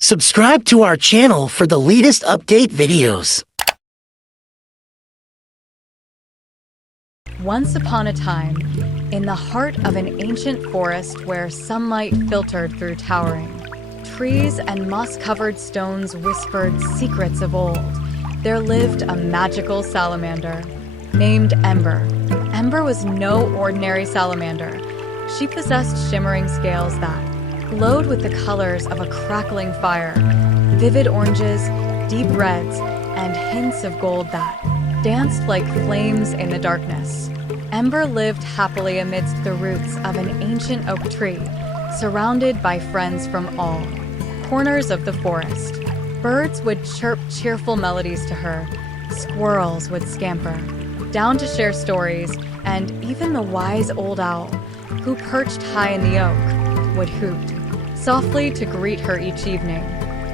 Subscribe to our channel for the latest update videos. Once upon a time, in the heart of an ancient forest where sunlight filtered through towering trees and moss-covered stones whispered secrets of old, there lived a magical salamander named Ember. Ember was no ordinary salamander. She possessed shimmering scales that glowed with the colors of a crackling fire, vivid oranges, deep reds, and hints of gold that danced like flames in the darkness. Ember lived happily amidst the roots of an ancient oak tree, surrounded by friends from all corners of the forest. Birds would chirp cheerful melodies to her, squirrels would scamper down to share stories, and even the wise old owl, who perched high in the oak, would hoot softly to greet her each evening.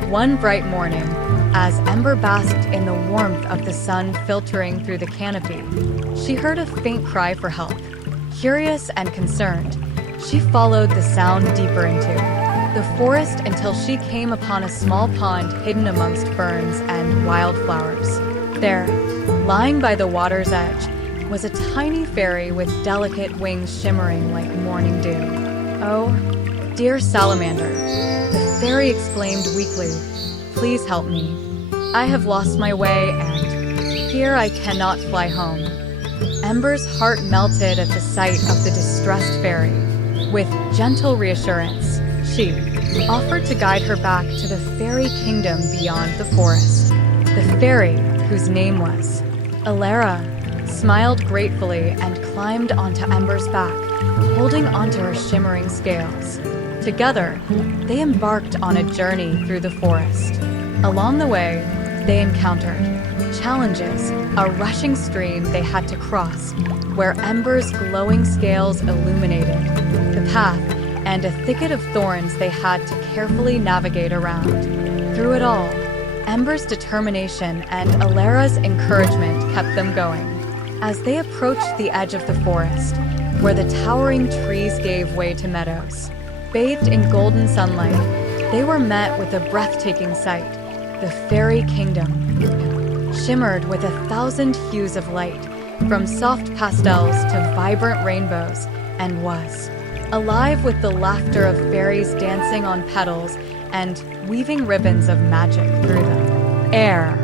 One bright morning, as Ember basked in the warmth of the sun filtering through the canopy, she heard a faint cry for help. Curious and concerned, she followed the sound deeper into the forest until she came upon a small pond hidden amongst ferns and wildflowers. There, lying by the water's edge, was a tiny fairy with delicate wings shimmering like morning dew. "Oh, dear salamander," the fairy exclaimed weakly, "please help me. I have lost my way and fear I cannot fly home." Ember's heart melted at the sight of the distressed fairy. With gentle reassurance, she offered to guide her back to the fairy kingdom beyond the forest. The fairy, whose name was Alara, smiled gratefully and climbed onto Ember's back, holding onto her shimmering scales. Together, they embarked on a journey through the forest. Along the way, they encountered challenges, a rushing stream they had to cross, where Ember's glowing scales illuminated the path, and a thicket of thorns they had to carefully navigate around. Through it all, Ember's determination and Alara's encouragement kept them going. As they approached the edge of the forest, where the towering trees gave way to meadows, bathed in golden sunlight, they were met with a breathtaking sight. The fairy kingdom shimmered with 1,000 hues of light, from soft pastels to vibrant rainbows, and was alive with the laughter of fairies dancing on petals and weaving ribbons of magic through the air.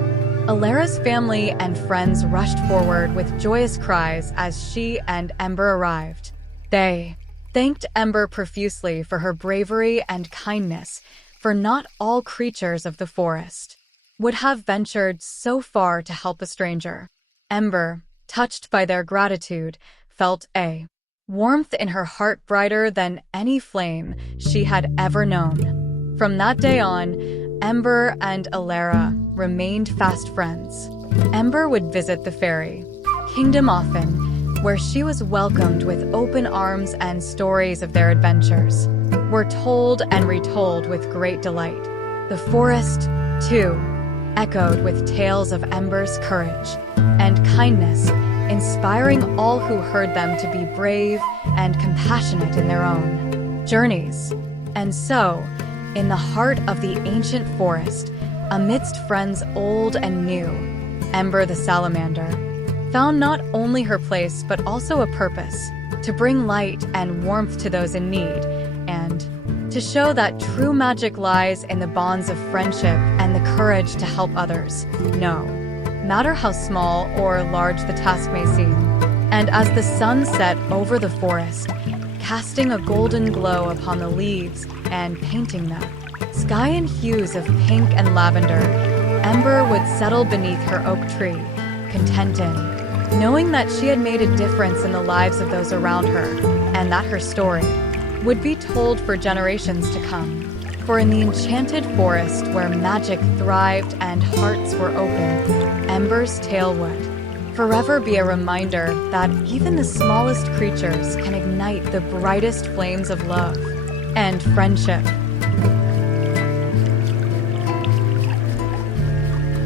Alara's family and friends rushed forward with joyous cries as she and Ember arrived. They thanked Ember profusely for her bravery and kindness, for not all creatures of the forest would have ventured so far to help a stranger. Ember, touched by their gratitude, felt a warmth in her heart brighter than any flame she had ever known. From that day on, Ember and Alara remained fast friends. Ember would visit the fairy kingdom often, where she was welcomed with open arms, and stories of their adventures were told and retold with great delight. The forest, too, echoed with tales of Ember's courage and kindness, inspiring all who heard them to be brave and compassionate in their own journeys. And so, in the heart of the ancient forest, amidst friends old and new, Ember the salamander found not only her place but also a purpose: to bring light and warmth to those in need, and to show that true magic lies in the bonds of friendship and the courage to help others, no matter how small or large the task may seem. And as the sun set over the forest, casting a golden glow upon the leaves and painting the sky in hues of pink and lavender, Ember would settle beneath her oak tree, contented, knowing that she had made a difference in the lives of those around her, and that her story would be told for generations to come. For in the enchanted forest where magic thrived and hearts were open, Ember's tale would forever be a reminder that even the smallest creatures can ignite the brightest flames of love and friendship.